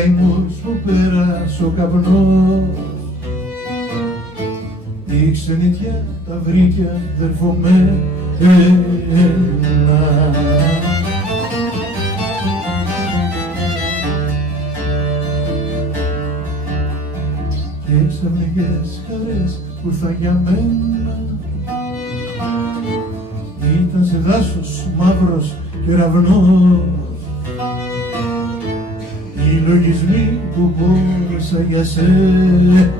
καημός που πέρασε ο καπνός, η ξενιτιά τα βρήκε αδερφομένα. Και ξαφνικές χαρές που ήρθαν για μένα ήταν σε δάσος μαύρος κεραυνός, οι λογισμοί που πόσα για σένα.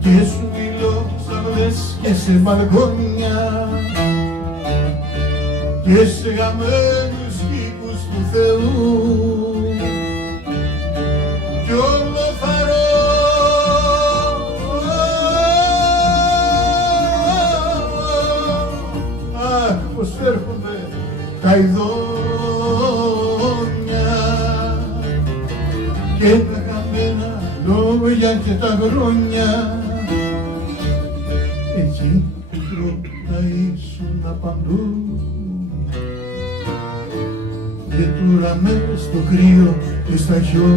Και σου μιλώ σαν λες και σε μπαλκόνια και σε γαμμένους κήπους του Θεού κι όλο θαρώ. Αχ, πως έρχονται τα ειδόνια και τα καμένα λόγια και τα χρόνια. Εκεί πρώτα ήσουν παντού και τώρα μες στο κρύο και στα χιόνια.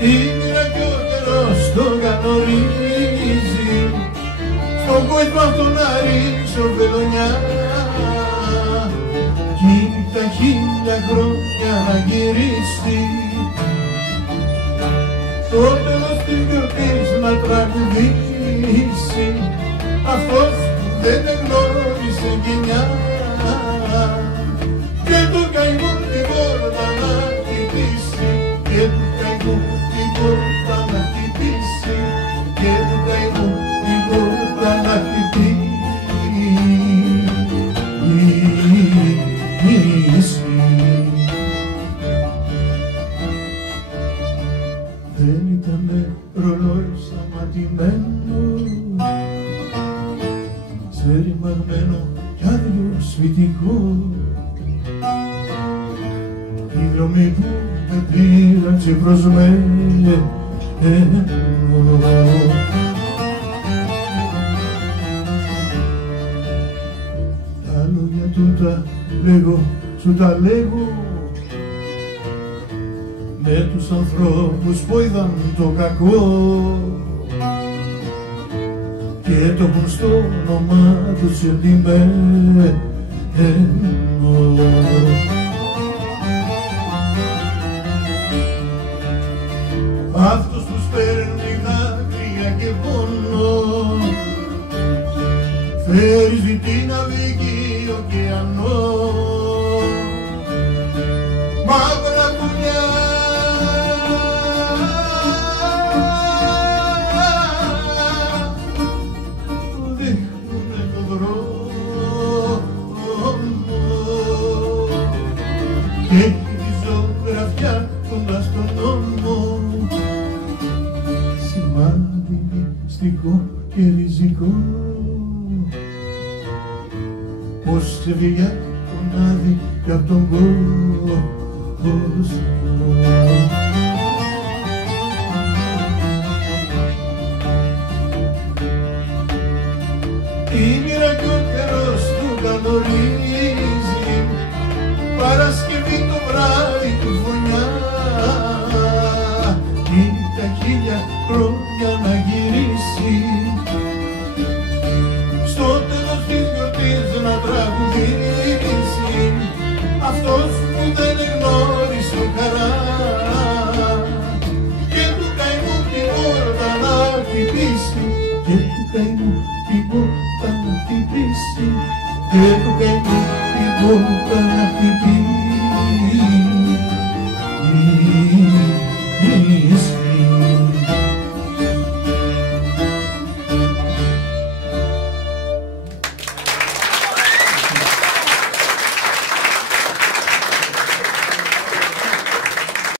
Η μοίρα κι ο καιρός τον κανονίζει στον κόσμο αυτό να ρίξω βελονιά κι τα 1000 χρόνια να γυρίσει το τέλος της γιορτής να τραγουδήσει αυτός που δεν εγνώρισε γενιά και του καημού την πόρτα να χτυπήσει και του καημού την πόρτα να χτυπήσει και του καημού την πόρτα να χτυπήσει. Δεν ήτανε ρολόι σταματημένο, ξεριμαγμένο κι άδειο σφυτικό, η δρομή που με πήραξε προς μένα. Τα λόγια τούτα λέγω, σου τα λέγω με τους ανθρώπους που είδαν το κακό και το έχουν στο όνομα τους εντυμένο. Αυτός τους παίρνει δάκρυα και πόνο, φέρει την αυγή ωκεανό, μαύρα πουλιά που δείχνουνε το δρόμο και έχει τη ζωγραφιά κοντά στον νόμο, σημάδι μυστικό και ριζικό, πως ξεφυγιά τον άδει κι απ' τον κόσμο. Η μοίρα κι ο καιρός του κανονίζει Παρασκευή το βράδυ του φωνιά ή τα 1000 χρόνια να γυρίσει στο τέλος της γιορτής να τραγουδήσει αυτός που δεν εγνώρισε χαρά και του καημού την πόρτα να χτυπήσει και του καημού την πόρτα να χτυπήσει και του καημού την πόρτα